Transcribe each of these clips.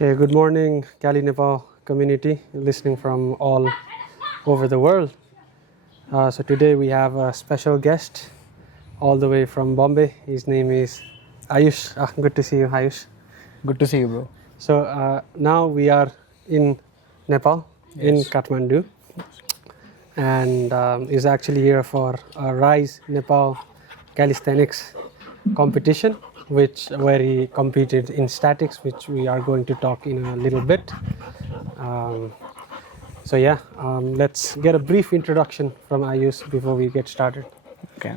Okay, good morning, Cali Nepal community, listening from all over the world. So today we have a special guest all the way from Bombay. His name is Ayush. Good to see you, Ayush. Good to see you, bro. So now we are in Nepal, in Yes. Kathmandu, and is actually here for a Rise Nepal Calisthenics competition, where he competed in statics, which we are going to talk in a little bit. Let's get a brief introduction from Ayush before we get started. Okay.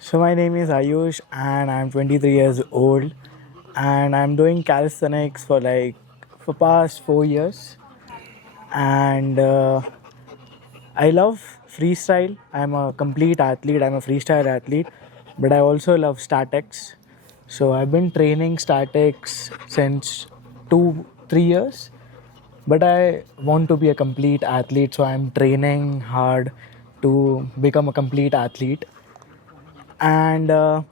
So my name is Ayush and I'm 23 years old and I'm doing calisthenics for past 4 years and I love freestyle. I'm a complete athlete. I'm a freestyle athlete, but I also love statics. So I've been training statics since 2-3 years, but I want to be a complete athlete, so I'm training hard to become a complete athlete. And I'm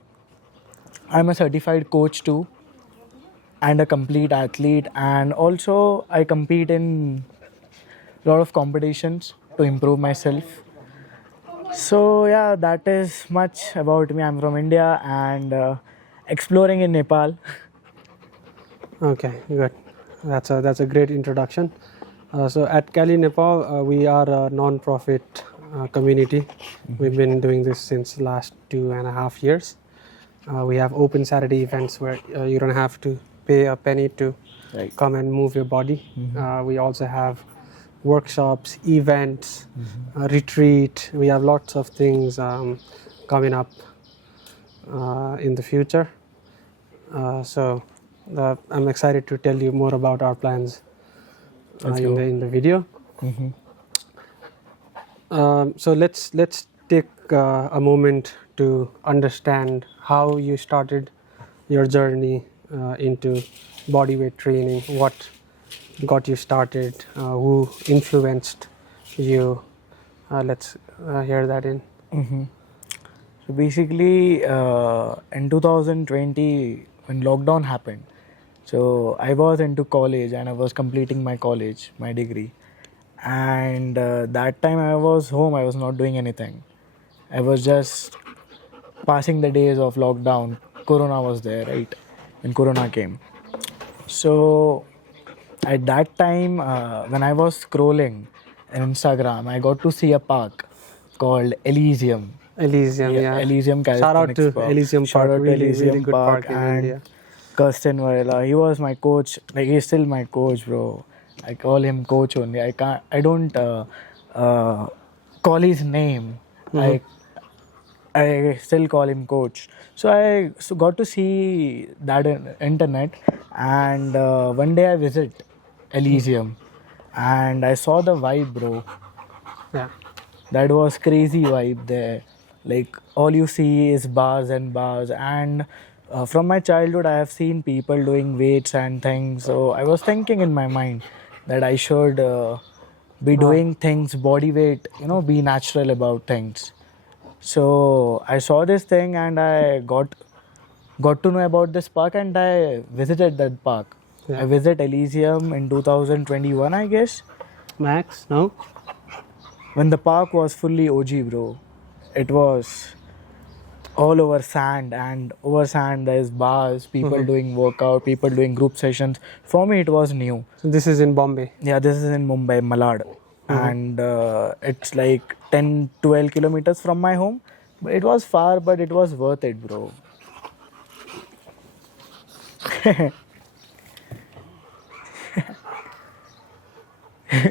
a certified coach too, and a complete athlete. And also, I compete in a lot of competitions to improve myself. So yeah, that is much about me. I'm from India and exploring in Nepal. Okay, good. That's a great introduction. So at Cali Nepal, we are a non-profit community. We've been doing this since last 2.5 years. We have open Saturday events where you don't have to pay a penny to Right. come and move your body. We also have workshops, events, retreat. We have lots of things coming up in the future. I'm excited to tell you more about our plans Let's go. in the video. So let's take a moment to understand how you started your journey into bodyweight training. What got you started? Who influenced you? Let's hear that in. So basically, in 2020, when lockdown happened, so I was into college and I was completing my college, my degree. And that time I was home, I was not doing anything. I was just passing the days of lockdown. Corona was there, right? When Corona came. So at that time, when I was scrolling on Instagram, I got to see a park called Elysium. Elysium, yeah. Elysium Shout out Calisthenics to Park. Elysium Shout Park. out to Really, Elysium really good Park park in and India. Kirsten Varela. He was my coach. Like he's still my coach, bro. I call him coach only. I don't call his name. I still call him coach. So I got to see that in internet, and one day I visit Elysium, and I saw the vibe, bro. Yeah. That was crazy vibe there. Like all you see is bars and bars, and from my childhood I have seen people doing weights and things. So I was thinking in my mind that I should be doing things body weight, be natural about things. So I saw this thing and I got to know about this park and I visited that park. Yeah. I visited Elysium in 2021, I guess, Max, no? when the park was fully OG, bro. It was all over sand, and over sand there's bars, people doing workout, people doing group sessions. For me, it was new. So this is in Bombay. Yeah, this is in Mumbai, Malad, and it's like 10-12 kilometers from my home. But it was far, but it was worth it, bro.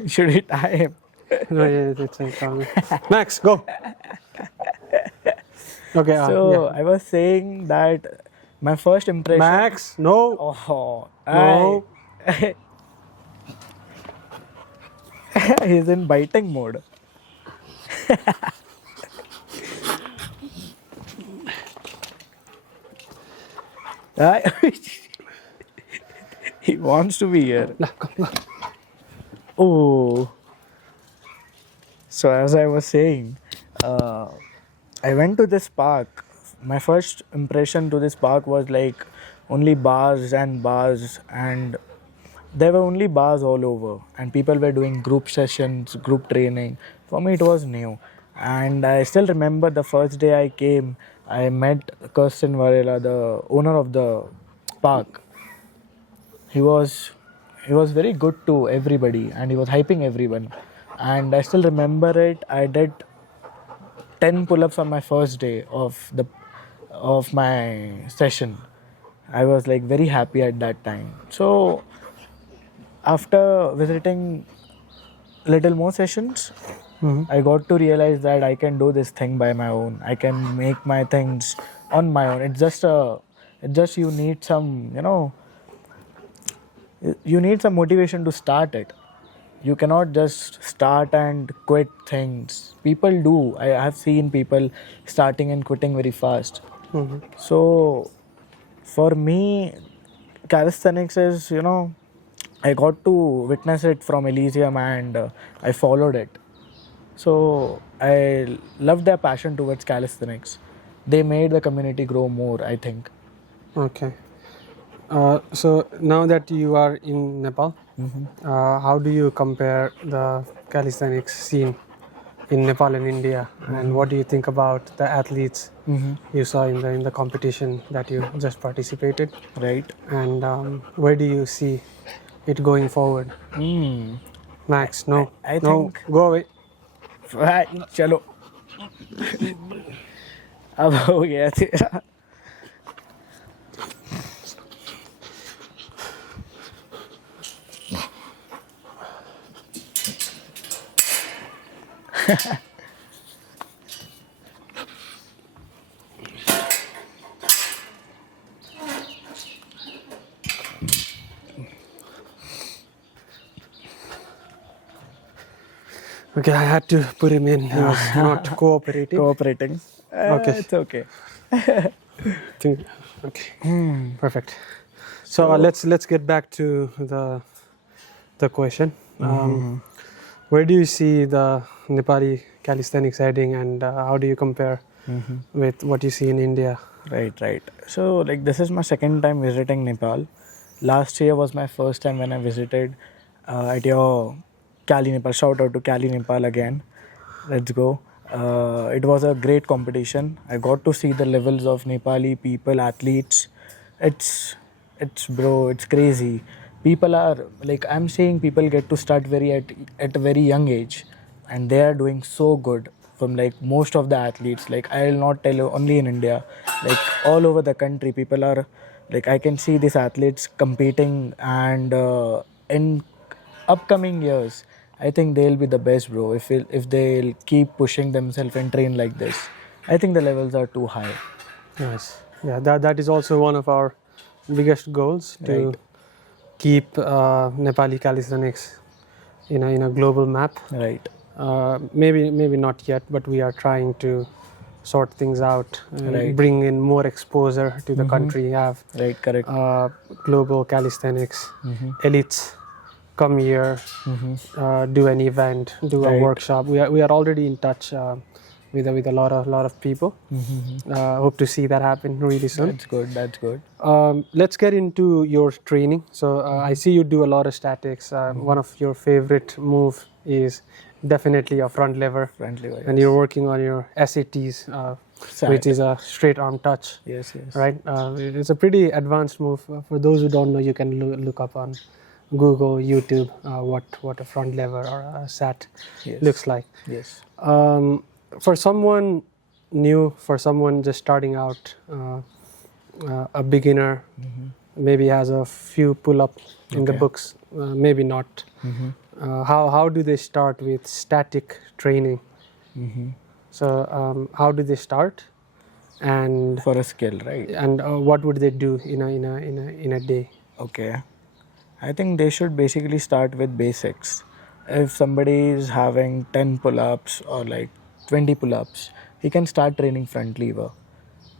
Should it tie him? No, yeah, it's like Max, go. Okay. So I was saying that my first impression. Max, no. Oh, No. He's in biting mode. He wants to be here. Oh. So as I was saying, I went to this park. My first impression to this park was like only bars and there were only bars all over, and people were doing group sessions, group training. For me, it was new, and I still remember the first day I came. I met Kirsten Varela, the owner of the park. He was very good to everybody, and he was hyping everyone. And I still remember it. I did 10 pull-ups on my first day of my session. I was like very happy at that time. So after visiting little more sessions, I got to realize that I can do this thing by my own. I can make my things on my own. It's just you need some, you need some motivation to start it. You cannot just start and quit things. People do. I have seen people starting and quitting very fast. So for me, calisthenics is, I got to witness it from Elysium, and I followed it. So I love their passion towards calisthenics. They made the community grow more, I think. Okay. So now that you are in Nepal, how do you compare the calisthenics scene in Nepal and India, and what do you think about the athletes you saw in the competition that you just participated, Right? and where do you see it going forward? Max, no, I no, think- go away. Right, चलो अब हो गया तेरा Okay, I had to put him in. He was not cooperating. cooperating. Okay. It's okay. Okay, perfect. So let's get back to the question. Where do you see the Nepali calisthenics heading, and how do you compare with what you see in India? Right. So, like, this is my second time visiting Nepal. Last year was my first time when I visited at your Cali Nepal. Shout out to Cali Nepal again. Let's go. It was a great competition. I got to see the levels of Nepali people, athletes. It's crazy. People are like, I'm saying people get to start at a very young age, and they are doing so good from like most of the athletes. Like, I'll not tell you only in India, like all over the country, people are like, I can see these athletes competing, and in upcoming years, I think they'll be the best, bro. If they'll keep pushing themselves and train like this, I think the levels are too high. Yes, yeah, that is also one of our biggest goals, to Right. keep Nepali calisthenics in a global map. Right. Maybe not yet, but we are trying to sort things out, Right. bring in more exposure to the country, have Right. Correct. global calisthenics elites come here, do an event, do a Right. workshop. We are already in touch with a lot of people. Hope to see that happen really soon. That's good. Let's get into your training. So I see you do a lot of statics. One of your favorite move is definitely a front lever, Friendly way. and you're working on your SATs, which is a straight arm touch. Yes. Right? It's a pretty advanced move. For those who don't know, you can look up on Google, YouTube, what a front lever or a SAT Yes. looks like. Yes. For someone new, for someone just starting out, a beginner, maybe has a few pull-up in the Okay. books, maybe not. How do they start with static training? So how do they start, and For a skill, right? what would they do in a day? Okay. I think they should basically start with basics. If somebody is having 10 pull-ups or like 20 pull-ups, he can start training front lever.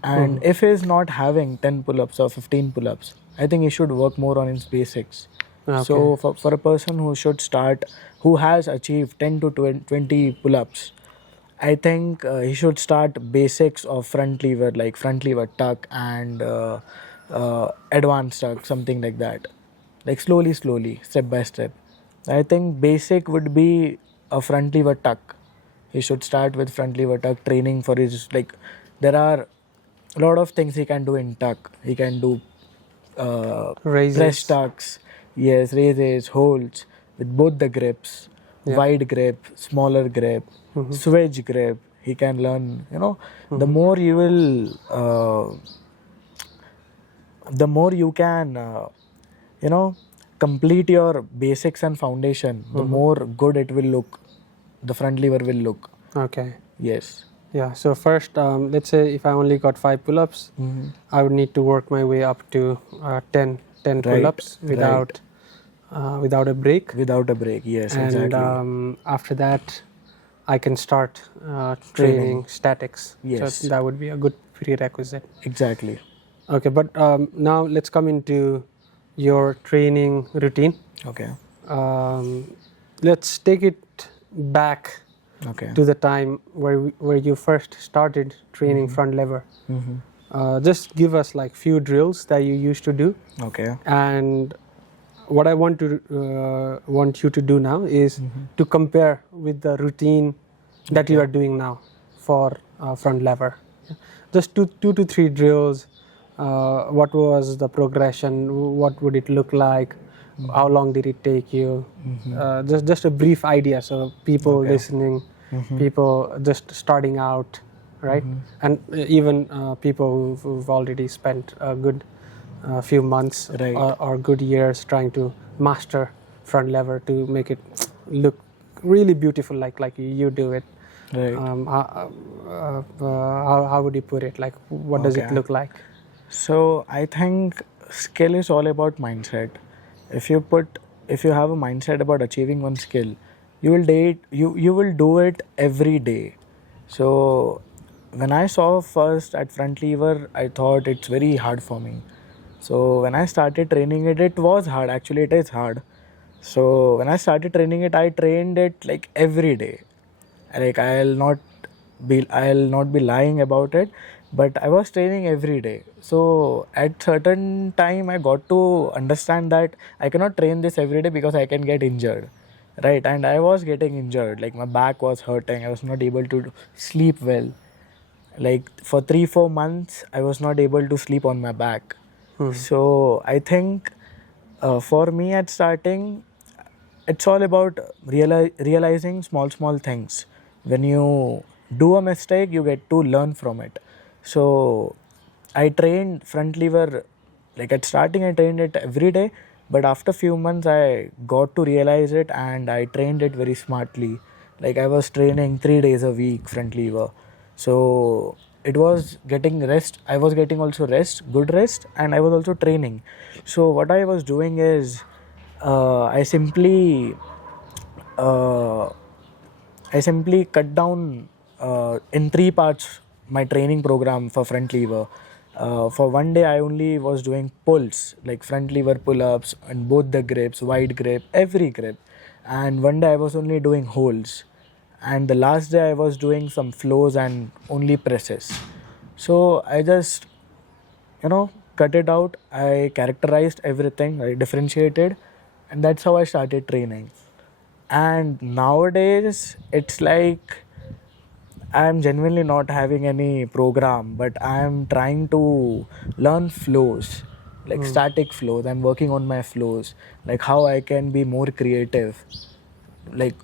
And if he's not having 10 pull-ups or 15 pull-ups, I think he should work more on his basics. Okay. So for a person who should start, who has achieved 10 to 20 pull-ups, I think he should start basics of front lever, like front lever tuck and advanced tuck, something like that. like slowly, step by step. I think basic would be a front lever tuck. He should start with front lever tuck training for his, like, there are a lot of things he can do in tuck. He can do Raises. press tucks, yes, raises, holds with both the grips, Yeah. wide grip, smaller grip, switch grip. He can learn, the more you will, the more you can, complete your basics and foundation, the more good it will look. The front lever will look. Okay. Yes. Yeah. So first, let's say if I only got 5 pull-ups, I would need to work my way up to 10 pull-ups without without a break. Without a break, yes, And exactly. after that, I can start training statics. Yes. So that would be a good prerequisite. Exactly. Okay, but now let's come into your training routine. Okay. Let's take it back Okay. to the time where you first started training front lever. Just give us like few drills that you used to do, Okay. and what I want you to do now is to compare with the routine that you are doing now for front lever. Just two to three drills. What was the progression? What would it look like? How long did it take you? Just a brief idea, so people listening, people just starting out, right? And even people who've already spent a good few months Right. or good years trying to master front lever to make it look really beautiful, like you do it. Right. How would you put it? Like, what does it Okay. look like? So I think skill is all about mindset. If you have a mindset about achieving one skill, you will do it every day. So when I saw first at front lever, I thought it's very hard for me. So when I started training it, it was hard. Actually, it is hard. So when I started training it, I trained it like every day. Like I'll not be lying about it, but I was training every day. So at certain time I got to understand that I cannot train this every day because I can get injured, right? And I was getting injured, like my back was hurting, I was not able to sleep well. Like for 3-4 months I was not able to sleep on my back. So I think for me at starting, it's all about realizing small things. When you do a mistake, you get to learn from it. So I trained front lever, like at starting I trained it every day, but after few months I got to realize it and I trained it very smartly. Like I was training 3 days a week front lever. So it was getting rest, I was getting also rest, good rest, and I was also training. So what I was doing is I simply cut down in 3 parts my training program for front lever. For one day I only was doing pulls, like front lever pull-ups and both the grips, wide grip, every grip. And one day I was only doing holds. And the last day I was doing some flows and only presses. So I just, cut it out. I characterized everything, I differentiated, and that's how I started training. And nowadays it's like I'm genuinely not having any program, but I'm trying to learn flows, like static flows. I'm working on my flows, like how I can be more creative, like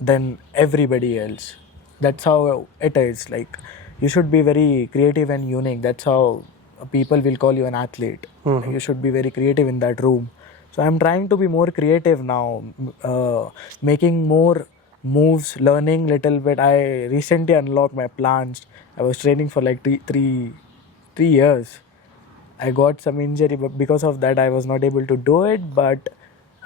than everybody else. That's how it is. Like you should be very creative and unique. That's how people will call you an athlete. You should be very creative in that room. So I'm trying to be more creative now, making more moves, learning little bit. I recently unlocked my plants. I was training for like three years. I got some injury, but because of that I was not able to do it. But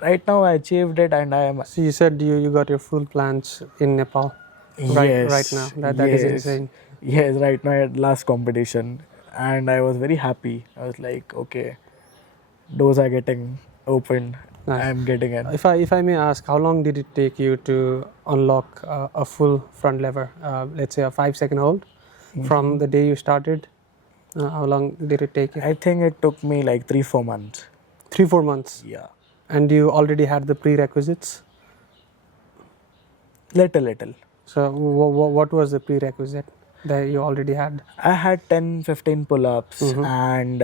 right now I achieved it, and I am. So you said you got your full plans in Nepal, right now. That is insane. Yes, right now at last competition, and I was very happy. I was like, okay, doors are getting opened. Nice. I am getting in. If I may ask, how long did it take you to unlock a full front lever? Let's say a 5-second hold from the day you started. How long did it take you? I think it took me like 3-4 months. 3-4 months. Yeah. And you already had the prerequisites? Little. So what was the prerequisite that you already had? I had 10-15 pull-ups and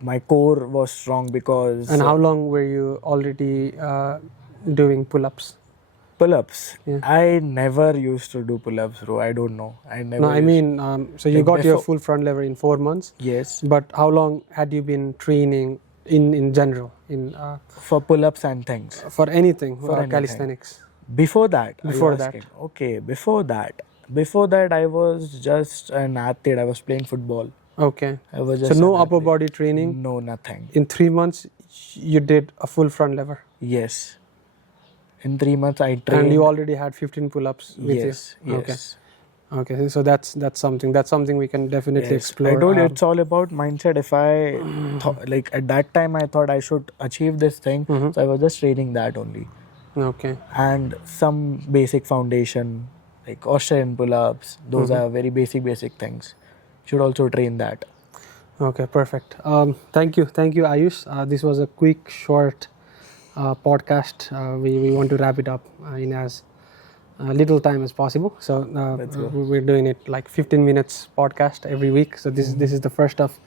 my core was strong because... And how long were you already doing pull-ups? Pull-ups? Yeah. I never used to do pull-ups, bro. I don't know. No, I mean, so you Like got your before- full front lever in 4 months. Yes. But how long had you been training in general For pull-ups and things. for anything, For anything. calisthenics? Before that? are you Before that. asking? Okay, before that. Before that, I was just an athlete. I was playing football. Okay. I was So just no an upper athlete. body training. No, nothing. In 3 months, you did a full front lever. Yes. In 3 months, I trained. And you already had 15 pull-ups with Yes, you. yes. Okay, so that's something we can definitely Yes. explore. I told you it's all about mindset. If I like at that time, I thought I should achieve this thing, so I was just training that only, Okay. and some basic foundation like Australian pull-ups. Those are very basic things. Should also train that. Okay, perfect. Thank you, Ayush. This was a quick, short podcast. We want to wrap it up in as little time as possible. So we're doing it like 15 minutes podcast every week. So this is the first of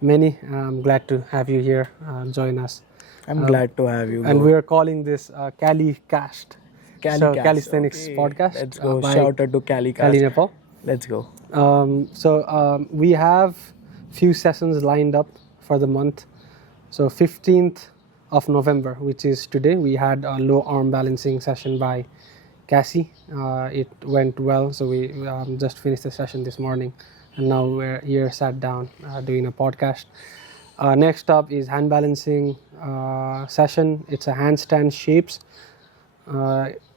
many. I'm glad to have you here. Join us. I'm glad to have you. And bro. we are calling this Calicast. Calicast, So Calisthenics okay. podcast. Let's go. By Shout out to Calicast. Cali Nepal. Let's go. We have few sessions lined up for the month. So 15th of November, which is today, we had a low arm balancing session by Cassie. It went well, so we just finished the session this morning, and now we're here sat down doing a podcast. Next up is hand balancing session. It's a handstand shapes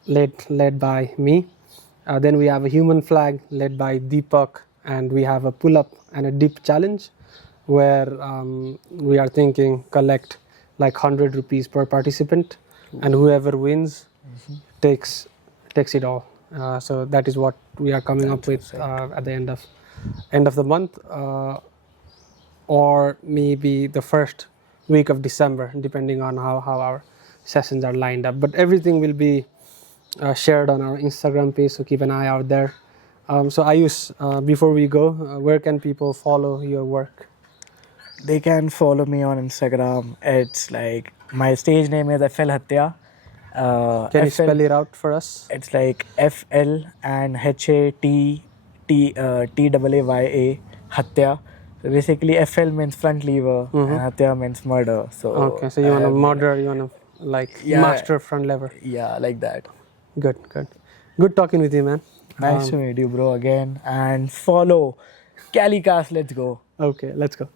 led by me. Then we have a human flag led by Deepak, and we have a pull-up and a dip challenge where we are thinking collect like 100 rupees per participant, and whoever wins takes it all. So that is what we are coming up with at the end of the month, or maybe the first week of December, depending on how our sessions are lined up. But everything will be shared on our Instagram page, so keep an eye out there. So Ayush, before we go, where can people follow your work? They can follow me on Instagram. It's like my stage name is FL Hatya. Can you spell it out for us? It's like FL and HATTAAYA Hatya. So basically, FL means front lever and Hatya means murder. So Okay, so you want to murder, you want to like master front lever. Yeah, like that. Good talking with you, man. Nice to meet you, bro, again. And follow Calicast. Let's go. Okay, let's go.